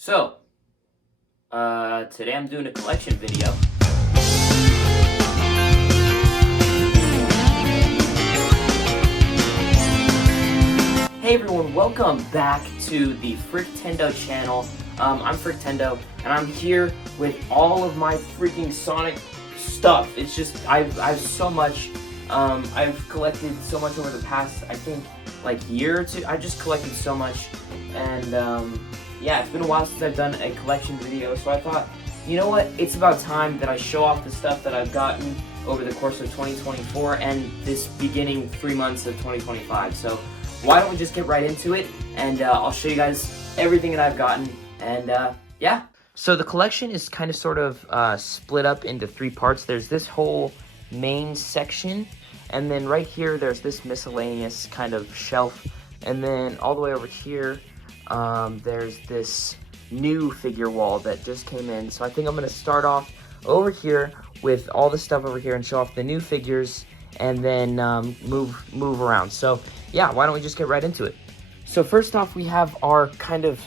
So, today I'm doing a collection video. Hey everyone, welcome back to the Fricktendo channel. I'm Fricktendo, and I'm here with all of my freaking Sonic stuff. It's just, I've so much, I've collected so much over the past, I think, like year or two. I just collected so much, and yeah, it's been a while since I've done a collection video, so I thought, you know what, it's about time that I show off the stuff that I've gotten over the course of 2024 and this beginning 3 months of 2025. So why don't we just get right into it, and I'll show you guys everything that I've gotten, and yeah. So the collection is kind of sort of split up into 3 parts. There's this whole main section, and then right here there's this miscellaneous kind of shelf, and then all the way over here there's this new figure wall that just came in. So I think I'm going to start off over here with all the stuff over here and show off the new figures, and then move around. So yeah, why don't we just get right into it? So first off, we have our kind of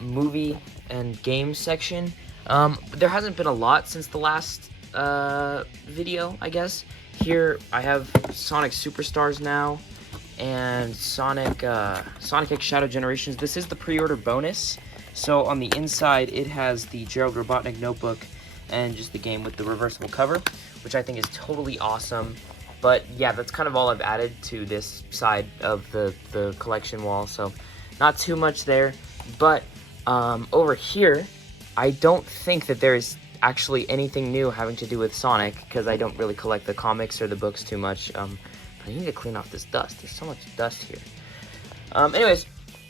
movie and game section. There hasn't been a lot since the last video, I guess. Here I have Sonic Superstars now, and Sonic X Shadow Generations. This is the pre-order bonus. So on the inside, it has the Gerald Robotnik notebook and just the game with the reversible cover, which I think is totally awesome. But yeah, that's kind of all I've added to this side of the collection wall, so not too much there. But over here, I don't think that there is actually anything new having to do with Sonic, because I don't really collect the comics or the books too much. But I need to clean off this dust. There's so much dust here. Anyways,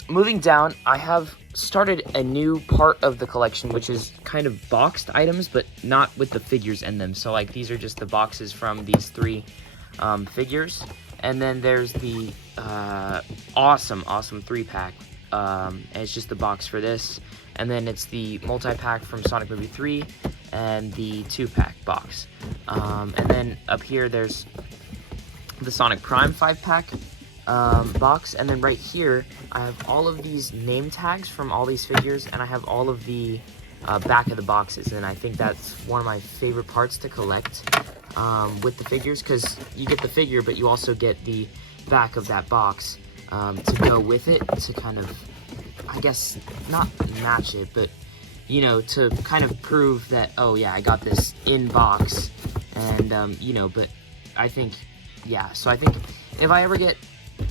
moving down, I have started a new part of the collection, which is kind of boxed items, but not with the figures in them. So like, these are just the boxes from these 3 figures, and then there's the awesome 3-pack, and it's just the box for this, and then it's the multi-pack from Sonic Movie 3 and the 2-pack box, and then up here there's the Sonic Prime 5-pack box, and then right here I have all of these name tags from all these figures, and I have all of the back of the boxes, and I think that's one of my favorite parts to collect with the figures, because you get the figure, but you also get the back of that box to go with it, to kind of, I guess, not match it, but, you know, to kind of prove that, oh yeah, I got this in box, and, you know, but I think, yeah, so I think if I ever get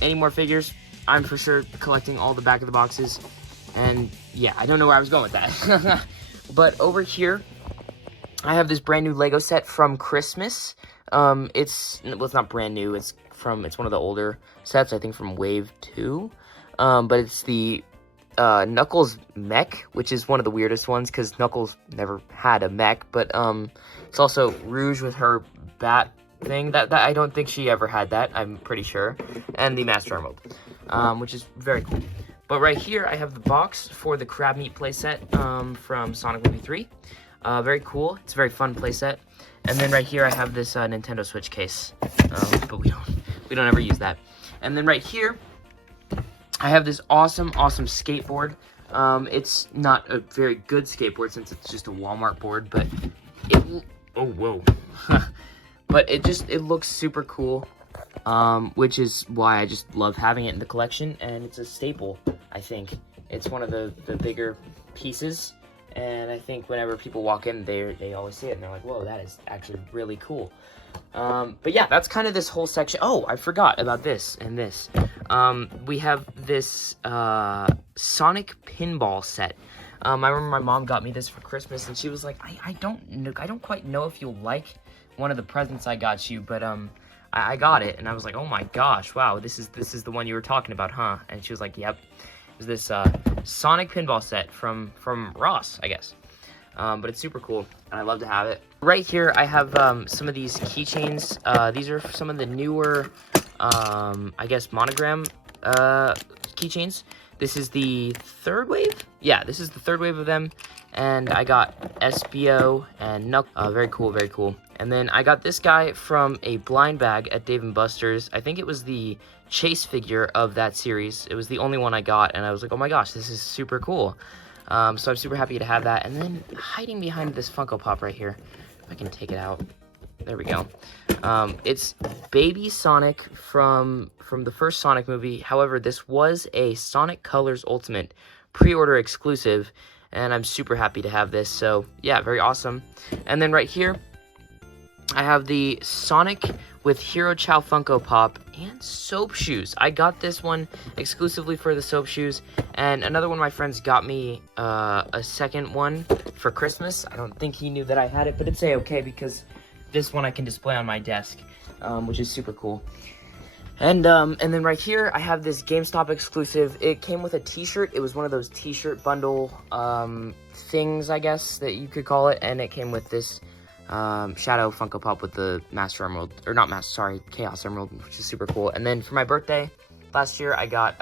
any more figures, I'm for sure collecting all the back of the boxes, and yeah, I don't know where I was going with that. But over here, I have this brand new Lego set from Christmas. Well, it's not brand new. It's one of the older sets, I think from Wave 2. But it's the Knuckles mech, which is one of the weirdest ones because Knuckles never had a mech. But it's also Rouge with her bat thing. That I don't think she ever had that, I'm pretty sure. And the Master Emerald, which is very cool. But right here, I have the box for the Crab Meat playset from Sonic Movie 3. Very cool. It's a very fun playset. And then right here I have this Nintendo Switch case, but we don't ever use that. And then right here I have this awesome skateboard. It's not a very good skateboard since it's just a Walmart board, but but it looks super cool, which is why I just love having it in the collection, and it's a staple. I think it's one of the bigger pieces. And I think whenever people walk in, they always see it, and they're like, whoa, that is actually really cool. But yeah, that's kind of this whole section. Oh, I forgot about this and this. We have this Sonic pinball set. I remember my mom got me this for Christmas, and she was like, I don't quite know if you'll like one of the presents I got you, but I got it, and I was like, oh my gosh, wow, this is the one you were talking about, huh? And she was like, yep. This Sonic pinball set from Ross, I guess. But it's super cool, and I love to have it. Right here, I have some of these keychains. These are some of the newer, I guess, monogram keychains. This is the 3rd wave? Yeah, this is the 3rd wave of them. And I got SBO and Knuckles. Very cool, very cool. And then I got this guy from a blind bag at Dave & Buster's. I think it was the Chase figure of that series. It was the only one I got, and I was like, oh my gosh, this is super cool. So I'm super happy to have that. And then hiding behind this Funko Pop right here, if I can take it out. There we go. It's Baby Sonic from the first Sonic movie. However, this was a Sonic Colors Ultimate pre-order exclusive, and I'm super happy to have this. So yeah, very awesome. And then right here, I have the Sonic with Hero Chow Funko Pop and soap shoes. I got this one exclusively for the soap shoes, and another one of my friends got me a second one for Christmas. I don't think he knew that I had it, but it's a-okay because this one I can display on my desk, which is super cool. And then right here, I have this GameStop exclusive. It came with a t-shirt. It was one of those t-shirt bundle things, I guess, that you could call it. And it came with this Shadow Funko Pop with the Master Emerald, or not Master, sorry, Chaos Emerald, which is super cool. And then for my birthday last year, I got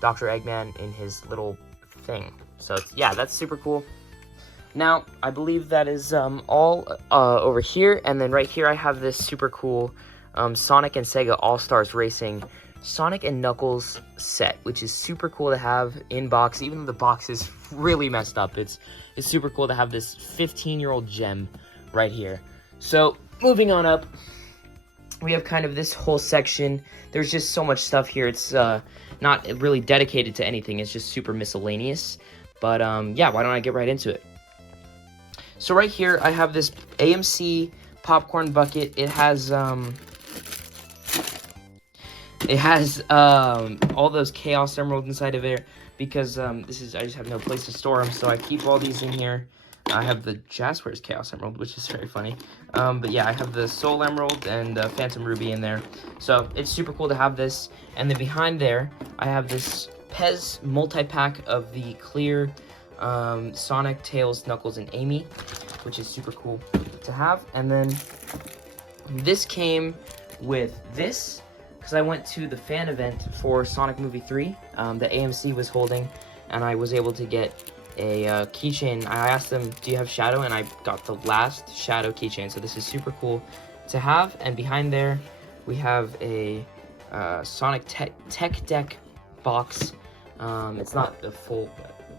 Dr. Eggman in his little thing. So yeah, that's super cool. Now, I believe that is all over here, and then right here I have this super cool Sonic and Sega All-Stars Racing Sonic and Knuckles set, which is super cool to have in box, even though the box is really messed up. It's super cool to have this 15-year-old gem right here. So, moving on up, we have kind of this whole section. There's just so much stuff here. It's not really dedicated to anything. It's just super miscellaneous. But, yeah, why don't I get right into it? So right here, I have this AMC popcorn bucket. It has all those Chaos Emeralds inside of there because I just have no place to store them, so I keep all these in here. I have the Jasper's Chaos Emerald, which is very funny. But yeah, I have the Soul Emerald and Phantom Ruby in there. So it's super cool to have this. And then behind there, I have this Pez multi-pack of the clear Sonic, Tails, Knuckles, and Amy, which is super cool to have. And then this came with this, because I went to the fan event for Sonic Movie 3 that AMC was holding, and I was able to get a keychain. I asked them, do you have Shadow? And I got the last Shadow keychain, so this is super cool to have. And behind there, we have a Sonic Tech Deck box. It's not a full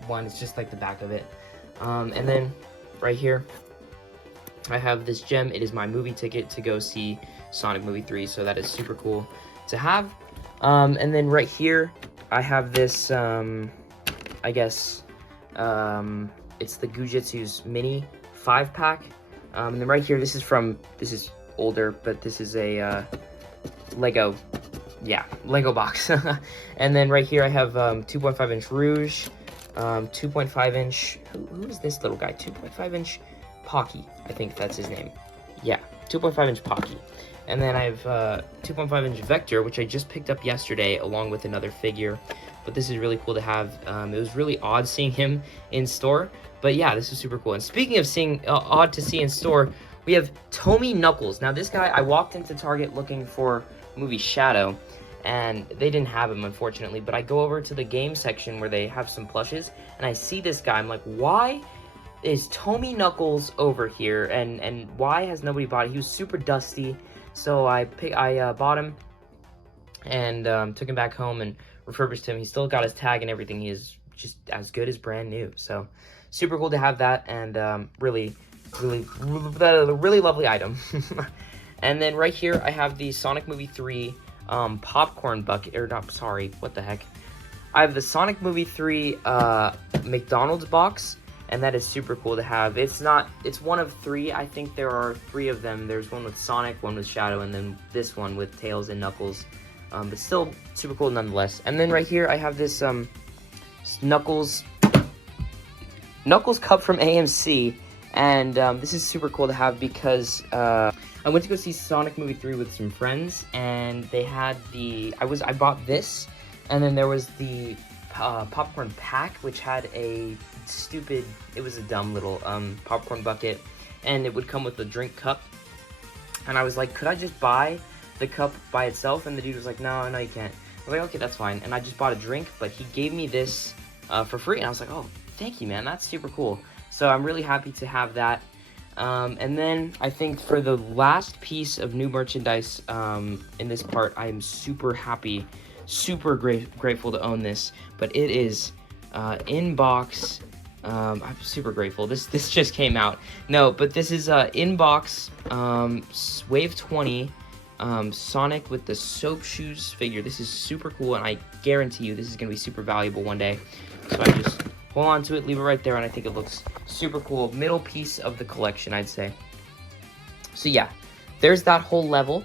one, it's just like the back of it. And then right here, I have this gem. It is my movie ticket to go see Sonic Movie 3, so that is super cool to have. And then right here, I have this, I guess, it's the Gujitsu's Mini 5-pack. And then right here, this is older, but this is a Lego box. And then right here, I have 2.5-inch Rouge, 2.5-inch, who is this little guy? 2.5-inch Pocky, I think that's his name. Yeah, 2.5-inch Pocky. And then I have 2.5-inch Vector, which I just picked up yesterday along with another figure. But this is really cool to have. It was really odd seeing him in store. But yeah, this is super cool. And speaking of seeing odd to see in store, we have Tomy Knuckles. Now this guy, I walked into Target looking for movie Shadow, and they didn't have him, unfortunately. But I go over to the game section where they have some plushes, and I see this guy. I'm like, why is Tomy Knuckles over here, and why has nobody bought it? He was super dusty, so I bought him and took him back home and refurbished him. He still got his tag and everything. He is just as good as brand new. So super cool to have that, and really lovely item. And then right here I have the Sonic Movie 3 popcorn bucket, or not, sorry, what the heck. I have the Sonic Movie 3 McDonald's box, and that is super cool to have. It's one of 3. I think there are 3 of them. There's one with Sonic, one with Shadow, and then this one with Tails and Knuckles. But still super cool nonetheless. And then right here I have this Knuckles cup from AMC, and this is super cool to have because I went to go see Sonic Movie 3 with some friends, and they had I bought this, and then there was the popcorn pack, which had it was a dumb little popcorn bucket, and it would come with a drink cup. And I was like, could I just buy the cup by itself? And the dude was like, no, you can't. I was like, okay, that's fine. And I just bought a drink, but he gave me this for free, and I was like, oh, thank you, man, that's super cool. So I'm really happy to have that. And then I think for the last piece of new merchandise in this part, I am super happy, super grateful to own this. But it is in box I'm super grateful. This just came out. No, but this is inbox Wave 20 Sonic with the soap shoes figure. This is super cool, and I guarantee you this is gonna be super valuable one day. So I just hold on to it, leave it right there, and I think it looks super cool. Middle piece of the collection, I'd say. So yeah, there's that whole level.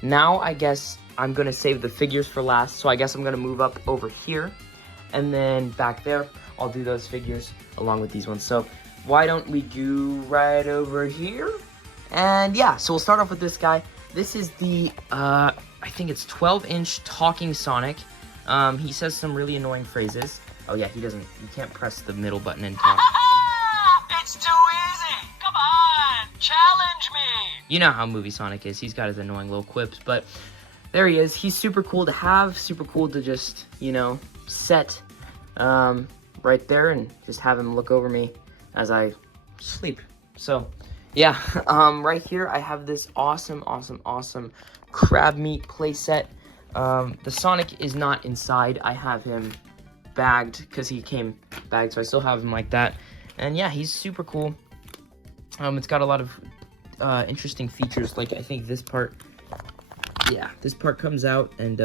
Now I guess I'm gonna save the figures for last. So I guess I'm gonna move up over here, and then back there I'll do those figures along with these ones. So why don't we go right over here? And yeah, so we'll start off with this guy. This is the, I think it's 12-inch talking Sonic. He says some really annoying phrases. Oh yeah, you can't press the middle button and talk. It's too easy. Come on, challenge me. You know how movie Sonic is. He's got his annoying little quips, but there he is. He's super cool to have, super cool to just, you know, set right there and just have him look over me as I sleep. So yeah, right here I have this awesome crab meat playset. The Sonic is not inside. I have him bagged because he came bagged, so I still have him like that. And yeah, he's super cool. It's got a lot of interesting features, like I think this part, yeah, this part comes out and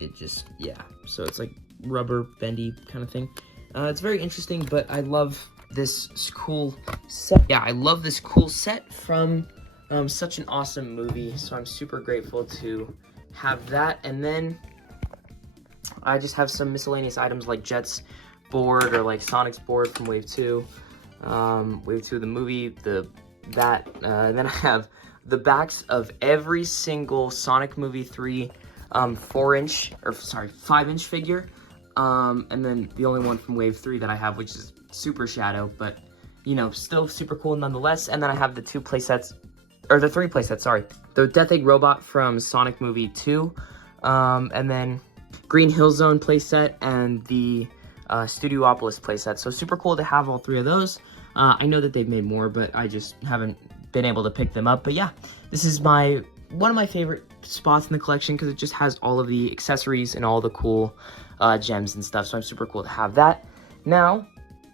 it just, yeah, so it's like rubber bendy kind of thing. It's very interesting, but I love this cool set. Yeah, I love this cool set from such an awesome movie, so I'm super grateful to have that. And then I just have some miscellaneous items like Jet's board or like Sonic's board from Wave 2. Wave 2 of the movie, then I have the backs of every single Sonic Movie 3 5-inch figure. And then the only one from Wave 3 that I have, which is Super Shadow, but, you know, still super cool nonetheless. And then I have the three playsets, sorry. The Death Egg Robot from Sonic Movie 2, and then Green Hill Zone playset, and the Studiopolis playset. So super cool to have all three of those. I know that they've made more, but I just haven't been able to pick them up. But yeah, this is one of my favorite spots in the collection because it just has all of the accessories and all the cool gems and stuff. So I'm super cool to have that. Now,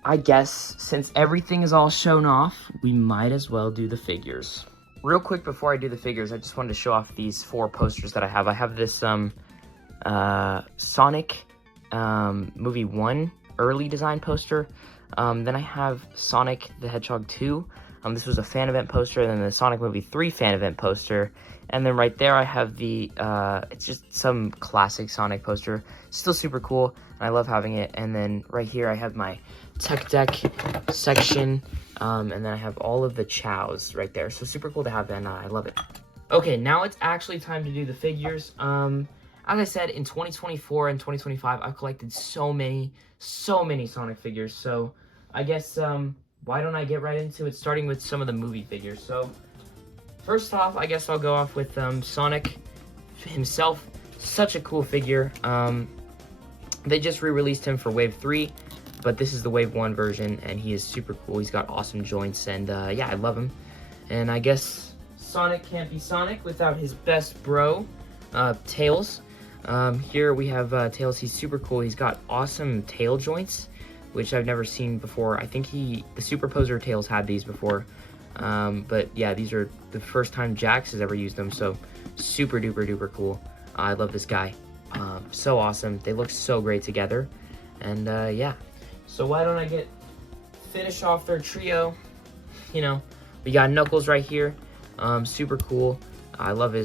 I guess since everything is all shown off, we might as well do the figures. Real quick before I do the figures, I just wanted to show off these 4 posters that I have. I have this Sonic Movie 1 early design poster. Then I have Sonic the Hedgehog 2. This was a fan event poster, and then the Sonic Movie 3 fan event poster. And then right there I have the, it's just some classic Sonic poster. Still super cool, and I love having it. And then right here I have my tech deck section, and then I have all of the chows right there. So super cool to have that, and I love it. Okay, now it's actually time to do the figures. As I said, in 2024 and 2025, I've collected so many Sonic figures. So I guess, why don't I get right into it, starting with some of the movie figures. So first off, I guess I'll go off with Sonic himself. Such a cool figure. They just re-released him for Wave 3, but this is the Wave 1 version, and he is super cool. He's got awesome joints, and yeah, I love him. And I guess Sonic can't be Sonic without his best bro, Tails. Here we have Tails. He's super cool. He's got awesome tail joints, which I've never seen before. I think the Superposer Tails had these before. But yeah, these are the first time Jax has ever used them, so super duper duper cool. I love this guy. So awesome. They look so great together. And yeah, so why don't I finish off their trio? You know, we got Knuckles right here. Super cool. I love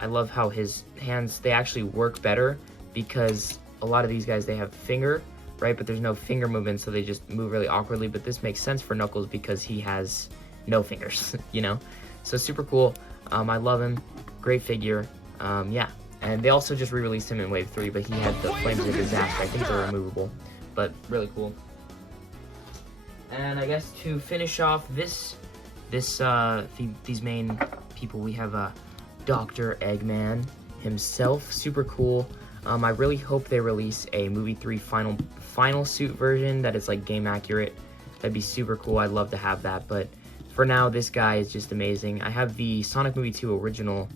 I love how his hands, they actually work better, because a lot of these guys, they have finger, right? But there's no finger movement, so they just move really awkwardly. But this makes sense for Knuckles because he has no fingers, you know? So super cool. I love him. Great figure. Yeah. And they also just re-released him in Wave 3, but he had the Flames of Disaster. I think they're removable, but really cool. And I guess to finish off these main people, we have Dr. Eggman himself. Super cool. I really hope they release a Movie 3 final suit version that is like game accurate. That'd be super cool. I'd love to have that, but for now, this guy is just amazing. I have the Sonic Movie 2 original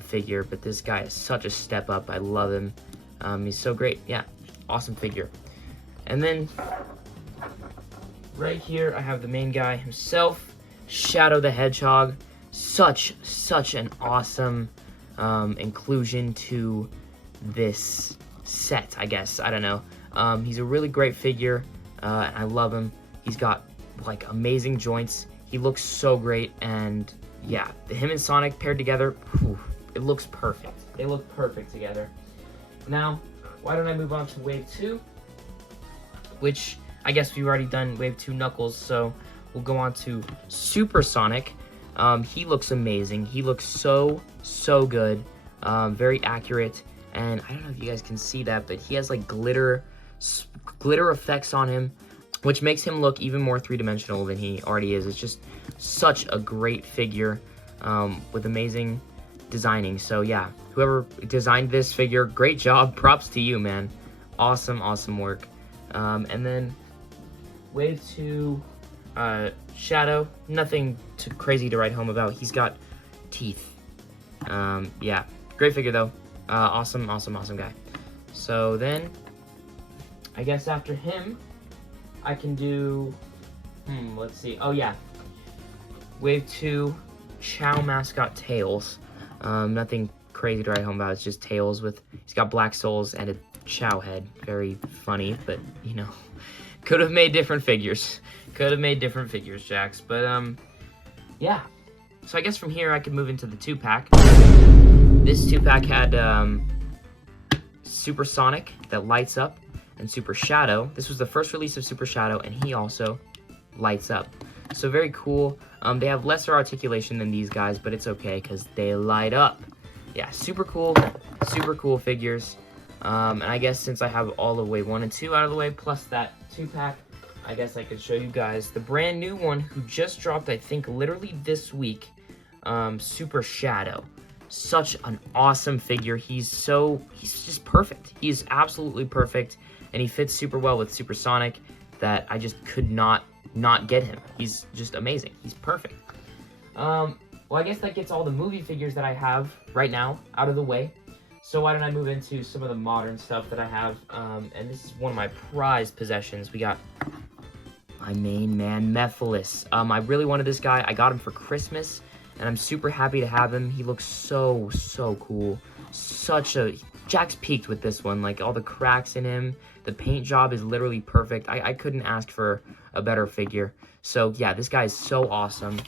figure, but this guy is such a step up. I love him. He's so great. Yeah, awesome figure. And then right here, I have the main guy himself, Shadow the Hedgehog. Such an awesome inclusion to this set, I guess. I don't know. He's a really great figure. I love him. He's got like amazing joints. He looks so great, and yeah, him and Sonic paired together, whew, it looks perfect. They look perfect together. Now, why don't I move on to Wave 2, which I guess we've already done Wave 2 Knuckles, so we'll go on to Super Sonic. He looks amazing. He looks so good, very accurate, and I don't know if you guys can see that, but he has like glitter effects on him, which makes him look even more three-dimensional than he already is. It's just such a great figure with amazing designing. So yeah, whoever designed this figure, great job. Props to you, man. Awesome work. And then Wave 2, Shadow, nothing too crazy to write home about. He's got teeth. Yeah, great figure though. Awesome guy. So then, I guess after him, I can do, let's see. Oh yeah, Wave 2, Chow mascot Tails. Nothing crazy to write home about. It's just Tails he's got black soles and a Chow head. Very funny, but you know, could have made different figures. Jax. But yeah. So I guess from here I could move into the 2-pack. This 2-pack had Super Sonic that lights up and Super Shadow. This was the first release of Super Shadow, and he also lights up. So very cool. They have lesser articulation than these guys, but it's okay because they light up. Yeah, super cool figures. And I guess since I have all of Wave 1 and 2 out of the way, plus that 2-pack, I guess I could show you guys the brand new one who just dropped, I think, literally this week, Super Shadow. Such an awesome figure. He's just perfect. He's absolutely perfect, and he fits super well with Super Sonic that I just could not get him. He's just amazing. He's perfect. Well, I guess that gets all the movie figures that I have right now out of the way. So why don't I move into some of the modern stuff that I have, and this is one of my prized possessions. We got my main man, Mephiles. I really wanted this guy. I got him for Christmas, and I'm super happy to have him. He looks so cool. Jax peaked with this one, like all the cracks in him. The paint job is literally perfect. I couldn't ask for a better figure. So yeah, this guy is so awesome.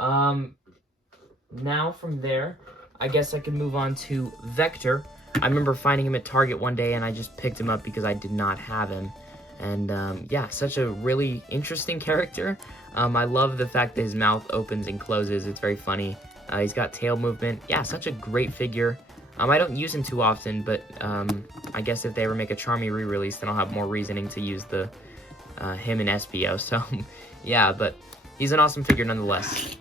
Now from there, I guess I could move on to Vector. I remember finding him at Target one day, and I just picked him up because I did not have him. And yeah, such a really interesting character. I love the fact that his mouth opens and closes. It's very funny. He's got tail movement. Yeah, such a great figure. I don't use him too often, but I guess if they ever make a Charmy re-release, then I'll have more reasoning to use the him and Espio. So yeah, but he's an awesome figure nonetheless.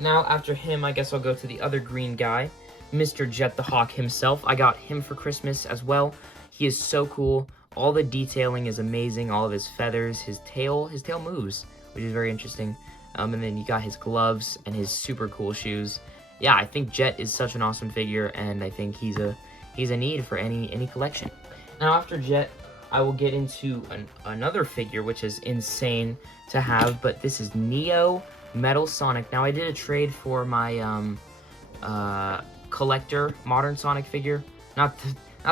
Now, after him, I guess I'll go to the other green guy, Mr. Jet the Hawk himself. I got him for Christmas as well. He is so cool. All the detailing is amazing. All of his feathers, his tail moves, which is very interesting. And then you got his gloves and his super cool shoes. Yeah, I think Jet is such an awesome figure, and I think he's a need for any collection. Now, after Jet, I will get into another figure, which is insane to have, but this is Neo Metal Sonic. Now, I did a trade for my collector Modern Sonic figure. Not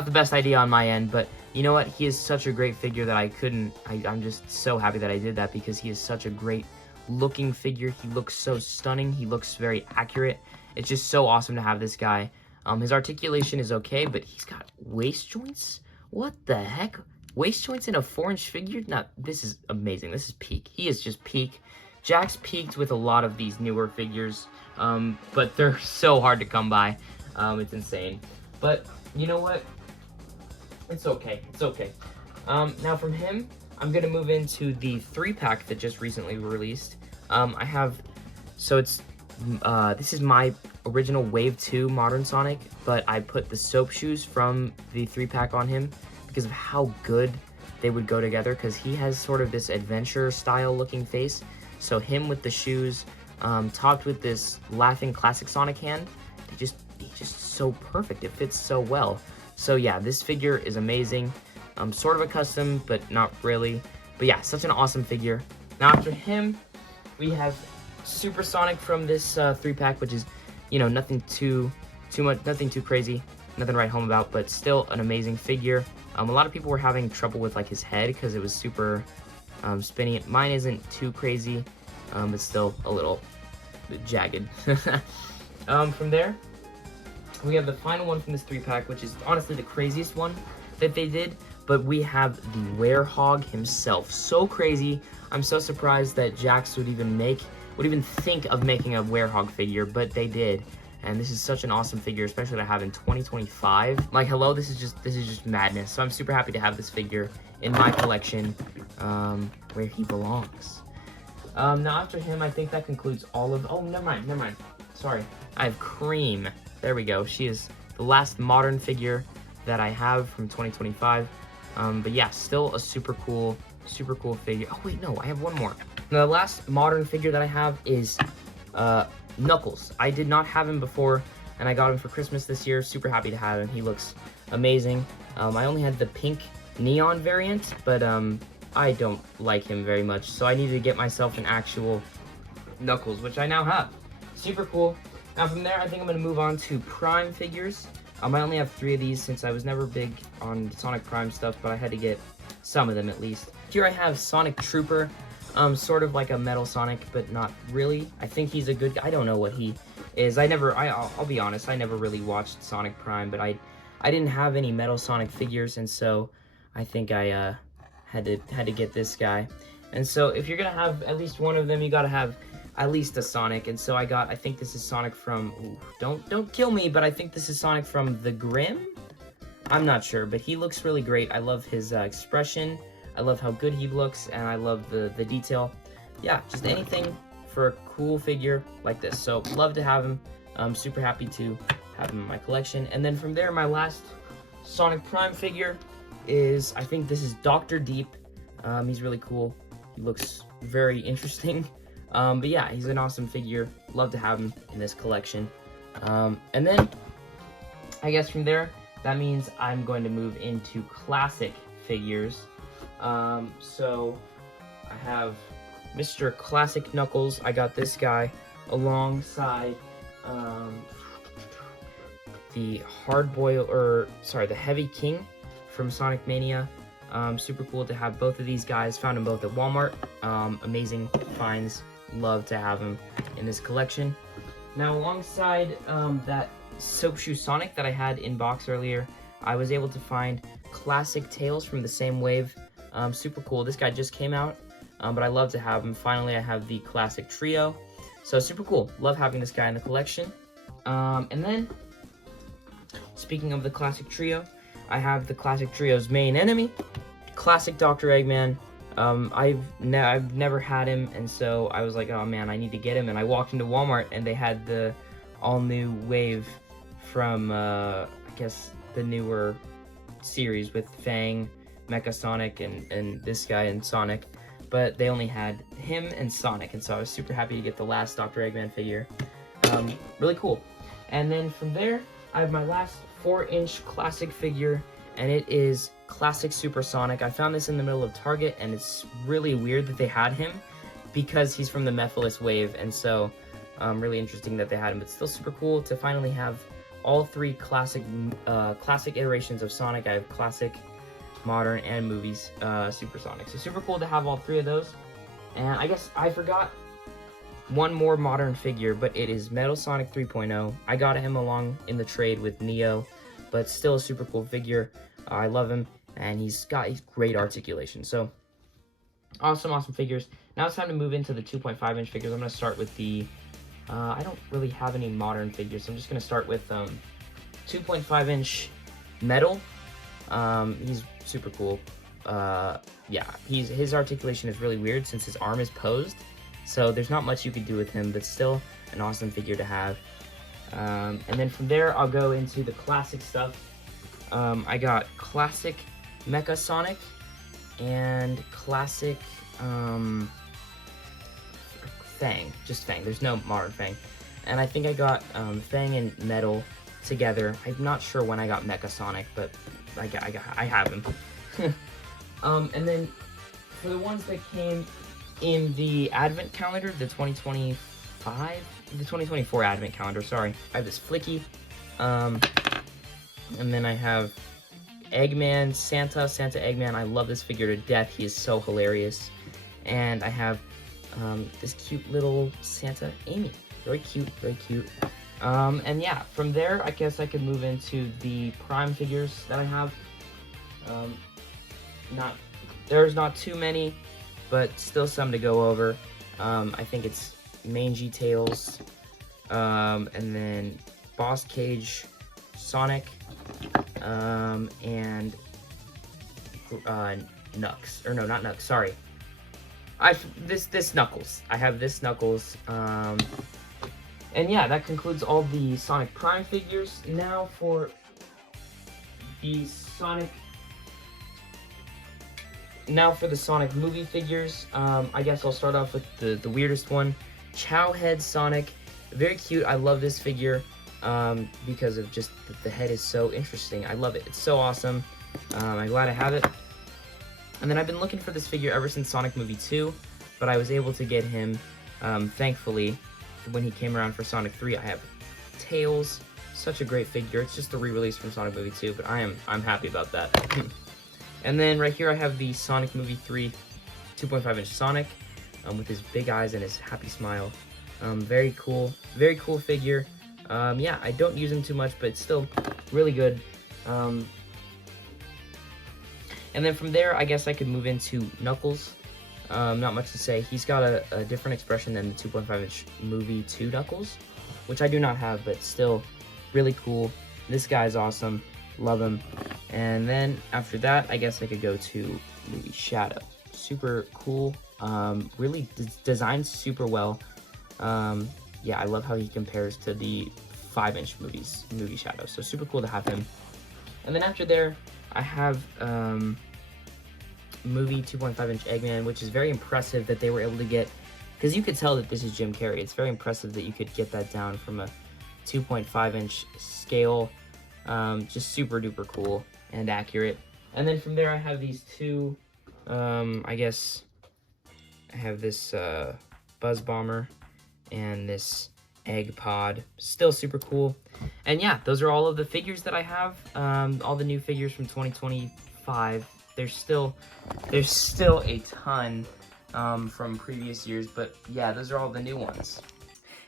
the best idea on my end, but you know what? He is such a great figure that I'm just so happy that I did that, because he is such a great looking figure. He looks so stunning. He looks very accurate. It's just so awesome to have this guy. His articulation is okay, but he's got waist joints? What the heck? Waist joints in a 4-inch figure? No, this is amazing. This is peak. He is just peak. Jax peaked with a lot of these newer figures, but they're so hard to come by. It's insane. But you know what? It's okay. It's okay. Now from him, I'm going to move into the 3-pack that just recently released. I have, so it's, this is my original Wave 2 Modern Sonic, but I put the soap shoes from the 3-pack on him because of how good they would go together, because he has sort of this adventure style looking face. So him with the shoes, topped with this laughing classic Sonic hand, he's just so perfect. It fits so well. So yeah, this figure is amazing. Sort of a custom, but not really. But yeah, such an awesome figure. Now after him, we have Supersonic from this 3-pack, which is, you know, nothing too crazy, nothing to write home about, but still an amazing figure. A lot of people were having trouble with like his head because it was super spinny. Mine isn't too crazy, but still a little jagged. From there, we have the final one from this 3-pack, which is honestly the craziest one that they did. But we have the Werehog himself. So crazy. I'm so surprised that Jakks would even think of making a Werehog figure, but they did. And this is such an awesome figure, especially to have in 2025. Like, hello, this is just madness. So I'm super happy to have this figure in my collection, where he belongs. Now after him, I think that concludes all of. Oh, never mind. Sorry, I have Cream. There we go. She is the last modern figure that I have from 2025. But yeah, still a super cool figure. Oh wait, no, I have one more. The last modern figure that I have is Knuckles. I did not have him before, and I got him for Christmas this year. Super happy to have him. He looks amazing. I only had the pink neon variant, but I don't like him very much, so I needed to get myself an actual Knuckles, which I now have. Super cool. Now from there, I think I'm going to move on to Prime figures. I only have 3 of these since I was never big on Sonic Prime stuff, but I had to get some of them at least. Here I have Sonic Trooper, sort of like a Metal Sonic, but not really. I think he's a good guy. I don't know what he is. I'll be honest, I never really watched Sonic Prime, but I didn't have any Metal Sonic figures, and so I think I had to get this guy. And so if you're gonna have at least one of them, you gotta have at least a Sonic. And so I think this is Sonic from, ooh, don't kill me, but I think this is Sonic from the Grimm? I'm not sure, but he looks really great. I love his expression. I love how good he looks, and I love the detail. Yeah, just anything for a cool figure like this. So love to have him. I'm super happy to have him in my collection. And then from there, my last Sonic Prime figure is, I think this is Dr. Deep. He's really cool. He looks very interesting. But yeah, he's an awesome figure. Love to have him in this collection. And then, I guess from there, that means I'm going to move into classic figures. So, I have Mr. Classic Knuckles. I got this guy alongside the the Heavy King from Sonic Mania. Super cool to have both of these guys. Found them both at Walmart. Amazing finds. Love to have him in this collection. Now, alongside that Soap Shoe Sonic that I had in box earlier, I was able to find Classic Tails from the same wave. Super cool. This guy just came out, but I love to have him. Finally, I have the Classic Trio. So super cool. Love having this guy in the collection. And then, speaking of the Classic Trio, I have the Classic Trio's main enemy, Classic Dr. Eggman. I've never had him, and so I was like, oh man, I need to get him. And I walked into Walmart, and they had the all-new wave from, I guess, the newer series with Fang, Mecha Sonic, and this guy and Sonic. But they only had him and Sonic, and so I was super happy to get the last Dr. Eggman figure. Really cool. And then from there, I have my last 4-inch classic figure, and it is Classic Supersonic. I found this in the middle of Target, and it's really weird that they had him because he's from the Mephiles wave, and so really interesting that they had him, but still super cool to finally have all 3 classic iterations of Sonic. I have classic, modern, and movies Supersonic. So super cool to have all 3 of those. And I guess I forgot one more modern figure, but it is Metal Sonic 3.0. I got him along in the trade with Neo, but still a super cool figure. I love him, and he's great articulation. So awesome figures. Now it's time to move into the 2.5-inch figures. I'm going to start with the I don't really have any modern figures, so I'm just going to start with 2.5-inch Metal. He's super cool. Yeah, his articulation is really weird since his arm is posed, so there's not much you could do with him, but still an awesome figure to have. And then from there, I'll go into the classic stuff. I got classic Mecha Sonic and classic Fang, just Fang. There's no modern Fang. And I think I got Fang and Metal together. I'm not sure when I got Mecha Sonic, but I have him. And then for the ones that came in the advent calendar, the 2024 advent calendar, sorry. I have this Flicky, and then I have Eggman, Santa Eggman. I love this figure to death. He is so hilarious. And I have this cute little Santa Amy. Very cute, very cute. And yeah, from there, I guess I could move into the Prime figures that I have. There's not too many, but still some to go over. I think it's Mangy Tails, and then Boss Cage, Sonic, and Knucks. Or no, not Knucks, sorry. This Knuckles. I have this Knuckles. And yeah, that concludes all the Sonic Prime figures. Now for the Sonic movie figures. I guess I'll start off with the weirdest one. Chowhead Sonic. Very cute. I love this figure because of just the head is so interesting. I love it. It's so awesome. I'm glad I have it. And then I've been looking for this figure ever since Sonic Movie 2, but I was able to get him, thankfully, when he came around for Sonic 3. I have Tails. Such a great figure. It's just a re-release from Sonic Movie 2, but I'm happy about that. And then right here I have the Sonic Movie 3 2.5-inch Sonic with his big eyes and his happy smile. Very cool figure. Yeah, I don't use him too much, but it's still really good. And then from there, I guess I could move into Knuckles. Not much to say. He's got a different expression than the 2.5-inch Movie 2 Knuckles, which I do not have, but still really cool. This guy's awesome. Love him. And then after that, I guess I could go to Movie Shadow. Super cool. Really designed super well. Yeah, I love how he compares to the 5-inch Movie Shadow. So super cool to have him. And then after there, I have Movie 2.5-inch Eggman, which is very impressive that they were able to get, because you could tell that this is Jim Carrey. It's very impressive that you could get that down from a 2.5-inch scale. Just super duper cool and accurate. And then from there I have these two, I guess I have this Buzz Bomber and this Egg Pod. Still super cool. And yeah, those are all of the figures that I have. All the new figures from 2025. There's still a ton from previous years, but yeah, those are all the new ones.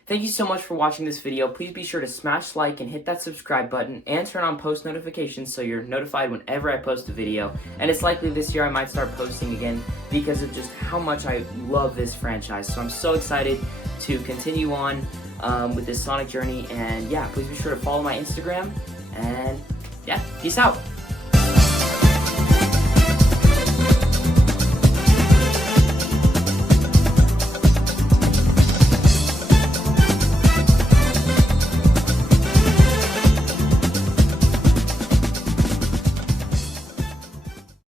Thank you so much for watching this video. Please be sure to smash like and hit that subscribe button and turn on post notifications so you're notified whenever I post a video. And it's likely this year I might start posting again because of just how much I love this franchise. So I'm so excited to continue on with this Sonic journey. And yeah, please be sure to follow my Instagram. And yeah, peace out.